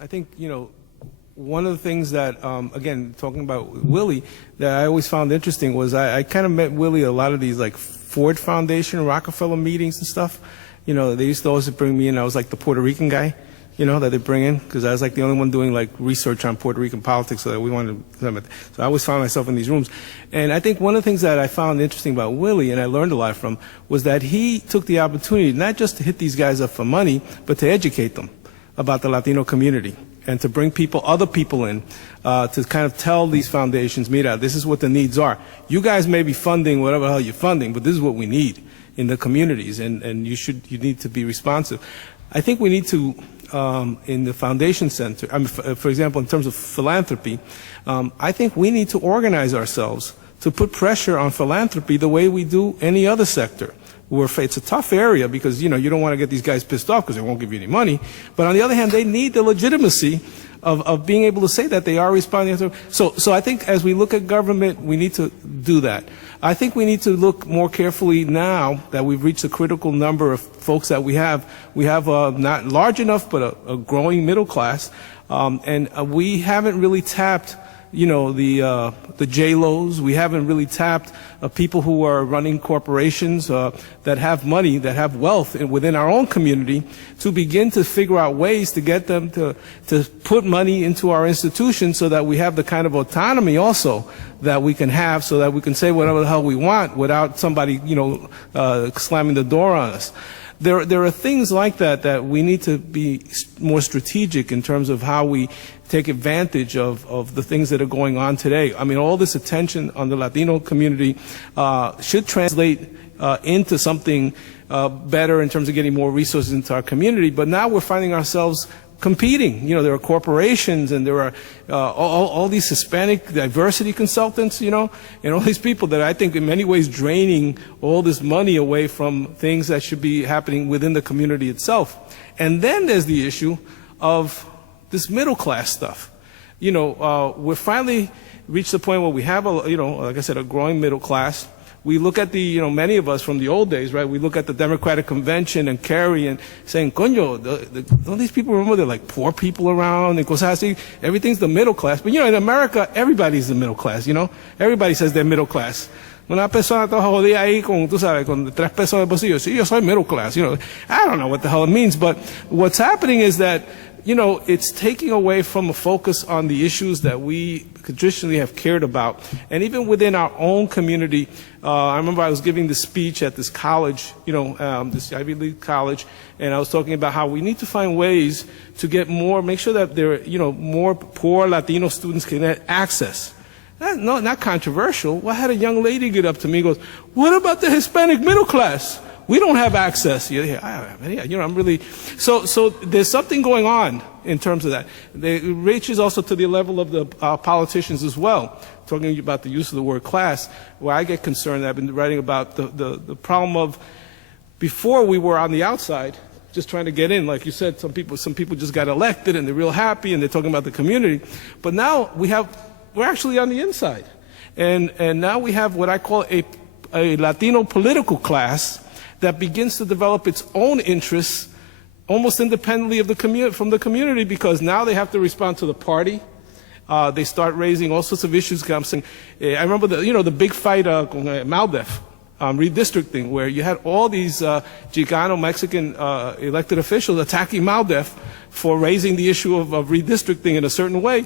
I think, one of the things that, again, talking about Willie, that I always found interesting was I kind of met Willie at a lot of these like Ford Foundation, Rockefeller meetings and stuff. They used to always bring me in. I was like the Puerto Rican guy, that they bring in, because I was like the only one doing like research on Puerto Rican politics, so that we wanted to, so I always found myself in these rooms. And I think one of the things that I found interesting about Willie, and I learned a lot from, was that he took the opportunity not just to hit these guys up for money, but to educate them about the Latino community, and to bring other people in, to kind of tell these foundations, mira, this is what the needs are. You guys may be funding whatever the hell you're funding, but this is what we need in the communities, and you need to be responsive. I think we need to, in the foundation center, for example, in terms of philanthropy, I think we need to organize ourselves to put pressure on philanthropy the way we do any other sector. It's a tough area because, you don't want to get these guys pissed off because they won't give you any money. But on the other hand, they need the legitimacy of being able to say that they are responding to. So I think as we look at government, we need to do that. I think we need to look more carefully now that we've reached a critical number of folks that we have. We have not large enough, but a growing middle class. And we haven't really tapped the J-Los. We haven't really tapped people who are running corporations that have money, that have wealth within our own community, to begin to figure out ways to get them to put money into our institutions so that we have the kind of autonomy also that we can have, so that we can say whatever the hell we want without somebody, slamming the door on us. There are things like that we need to be more strategic in terms of how we take advantage of the things that are going on today. I mean, all this attention on the Latino community should translate into something better in terms of getting more resources into our community. But now we're finding ourselves competing. There are corporations, and there are all these Hispanic diversity consultants, and all these people that I think in many ways draining all this money away from things that should be happening within the community itself. And then there's the issue of this middle class stuff. We're finally reached the point where we have like I said, a growing middle class. We look at many of us from the old days, right? We look at the Democratic Convention and Kerry and saying, coño, don't these people remember they're like poor people around and cosas así? Everything's the middle class. But in America, everybody's the middle class, Everybody says they're middle class. Una persona toda jodida ahí con 3 pesos de bolsillo. Sí, yo soy middle class, I don't know what the hell it means, but what's happening is that it's taking away from a focus on the issues that we traditionally have cared about. And even within our own community, I remember I was giving this speech at this college, this Ivy League college, and I was talking about how we need to find ways to get make sure that there are, more poor Latino students can get access. Not controversial. Well, I had a young lady get up to me and goes, what about the Hispanic middle class? We don't have access. I'm really, so there's something going on in terms of that. It reaches also to the level of the politicians as well. Talking about the use of the word class, where I get concerned, I've been writing about the problem of, before we were on the outside, just trying to get in. Like you said, some people just got elected and they're real happy and they're talking about the community. But now we're actually on the inside. And now we have what I call a Latino political class that begins to develop its own interests almost independently from the community, because now they have to respond to the party. They start raising all sorts of issues. I'm saying, I remember the big fight con Maldef, redistricting, where you had all these Chicano Mexican elected officials attacking Maldef for raising the issue of redistricting in a certain way.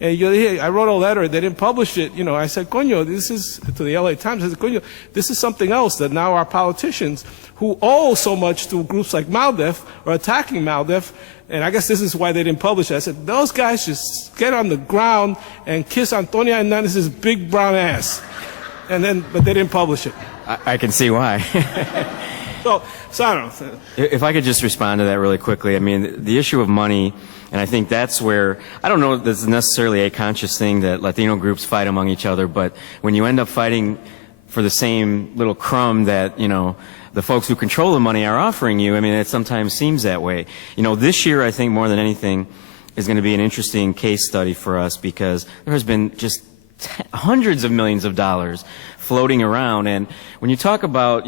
And I wrote a letter. They didn't publish it. I said, coño, this is, to the LA Times, I said, coño, this is something else that now our politicians, who owe so much to groups like Maldef, are attacking Maldef. And I guess this is why they didn't publish it. I said, those guys just get on the ground and kiss Antonia Hernandez's big brown ass. But they didn't publish it. I can see why. So I don't know. If I could just respond to that really quickly. I mean, the issue of money, and I think that's where, I don't know if this is necessarily a conscious thing that Latino groups fight among each other, but when you end up fighting for the same little crumb that, the folks who control the money are offering you, I mean, it sometimes seems that way. This year, I think more than anything, is going to be an interesting case study for us, because there has been just hundreds of millions of dollars floating around. And when you talk about,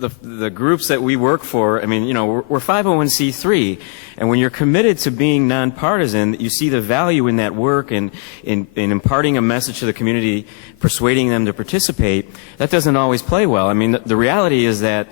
the groups that we work for, I mean, you know, we're 501c3, and when you're committed to being nonpartisan, you see the value in that work and in imparting a message to the community, persuading them to participate. That doesn't always play well. I mean, the reality is that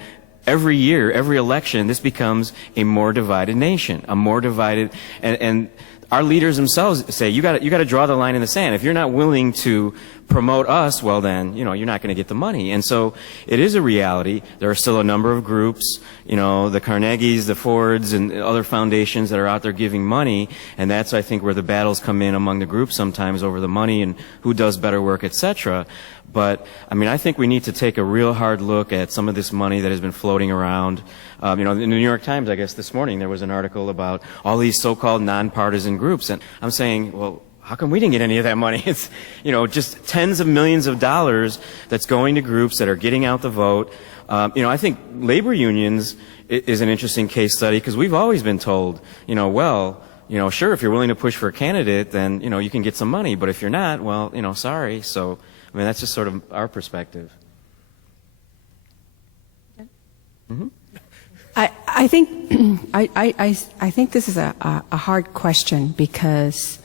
every year, every election, this becomes a more divided nation, a more divided, and our leaders themselves say, you got to draw the line in the sand. If you're not willing to promote us, well then, you know, you're not going to get the money. And so it is a reality. There are still a number of groups, you know, the Carnegies, the Fords, and other foundations that are out there giving money, and that's, I think, where the battles come in among the groups sometimes over the money and who does better work, etc. But, I mean, I think we need to take a real hard look at some of this money that has been floating around. You know, in the New York Times, I guess this morning, there was an article about all these so-called nonpartisan groups. And I'm saying, well, how come we didn't get any of that money? It's, you know, just tens of millions of dollars that's going to groups that are getting out the vote. You know, I think labor unions is an interesting case study because we've always been told, you know, well, you know, sure, if you're willing to push for a candidate, then, you know, you can get some money. But if you're not, well, you know, sorry. So, I mean, that's just sort of our perspective. Mm-hmm. I think I think this is a hard question because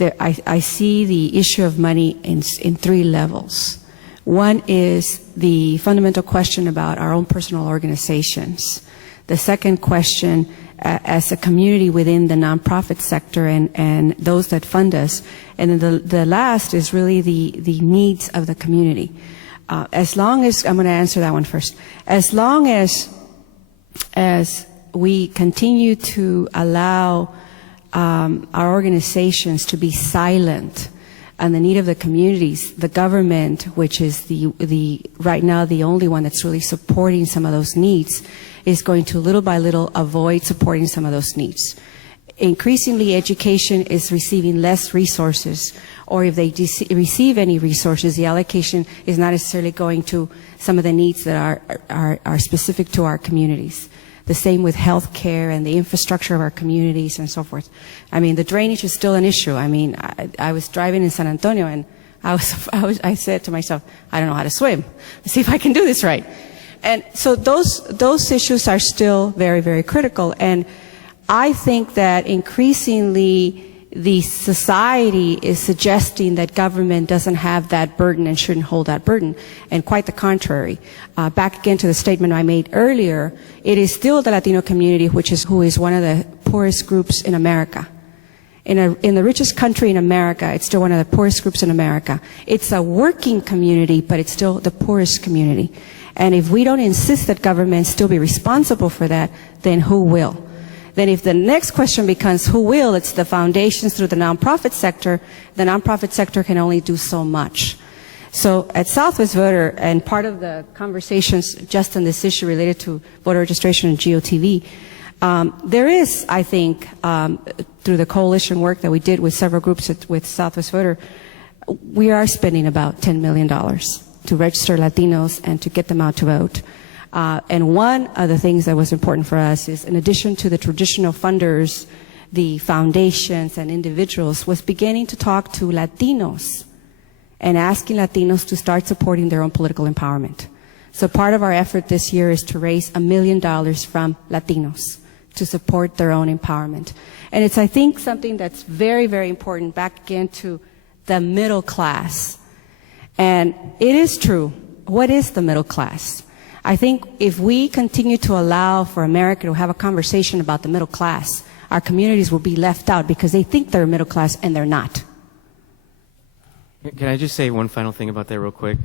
I see the issue of money in three levels. One is the fundamental question about our own personal organizations. The second question as a community within the nonprofit sector and those that fund us. And then the last is really the needs of the community. As long as, I'm going to answer that one first. As long as we continue to allow our organizations to be silent on the need of the communities, the government, which is the right now the only one that's really supporting some of those needs, is going to little by little avoid supporting some of those needs. Increasingly, education is receiving less resources, or if they receive any resources, the allocation is not necessarily going to some of the needs that are specific to our communities. The same with health care and the infrastructure of our communities and so forth. I mean, the drainage is still an issue. I mean, I was driving in San Antonio and I said to myself, I don't know how to swim. Let's see if I can do this right. And so those issues are still very, very critical. And I think that increasingly the society is suggesting that government doesn't have that burden and shouldn't hold that burden, and quite the contrary. Back again to the statement I made earlier, it is still the Latino community who is one of the poorest groups in America. In the richest country in America, it's still one of the poorest groups in America. It's a working community, but it's still the poorest community. And if we don't insist that government still be responsible for that, then who will? Then if the next question becomes who will, it's the foundations through the nonprofit sector. The nonprofit sector can only do so much. So at Southwest Voter, and part of the conversations just on this issue related to voter registration and GOTV, there is, I think, through the coalition work that we did with several groups with Southwest Voter, we are spending about $10 million to register Latinos and to get them out to vote. And one of the things that was important for us is, in addition to the traditional funders, the foundations and individuals, was beginning to talk to Latinos and asking Latinos to start supporting their own political empowerment. So part of our effort this year is to raise $1 million from Latinos to support their own empowerment. And it's, I think, something that's very, very important, back again to the middle class. And it is true. What is the middle class? I think if we continue to allow for America to have a conversation about the middle class, our communities will be left out because they think they're middle class and they're not. Can I just say one final thing about that real quick?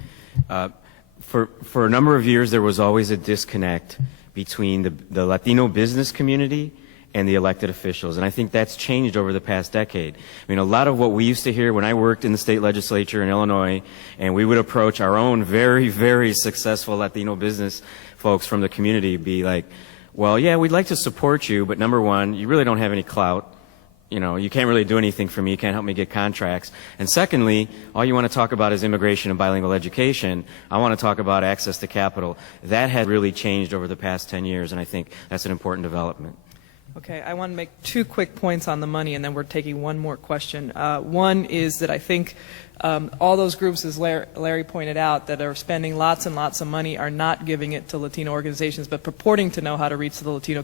For a number of years, there was always a disconnect between the Latino business community and the elected officials. And I think that's changed over the past decade. I mean, a lot of what we used to hear when I worked in the state legislature in Illinois, and we would approach our own very, very successful Latino business folks from the community, be like, well, yeah, we'd like to support you, but number one, you really don't have any clout. You know, you can't really do anything for me. You can't help me get contracts. And secondly, all you want to talk about is immigration and bilingual education. I want to talk about access to capital. That has really changed over the past 10 years, and I think that's an important development. Okay, I want to make 2 quick points on the money, and then we're taking one more question. One is that I think all those groups, as Larry pointed out, that are spending lots and lots of money are not giving it to Latino organizations, but purporting to know how to reach the Latino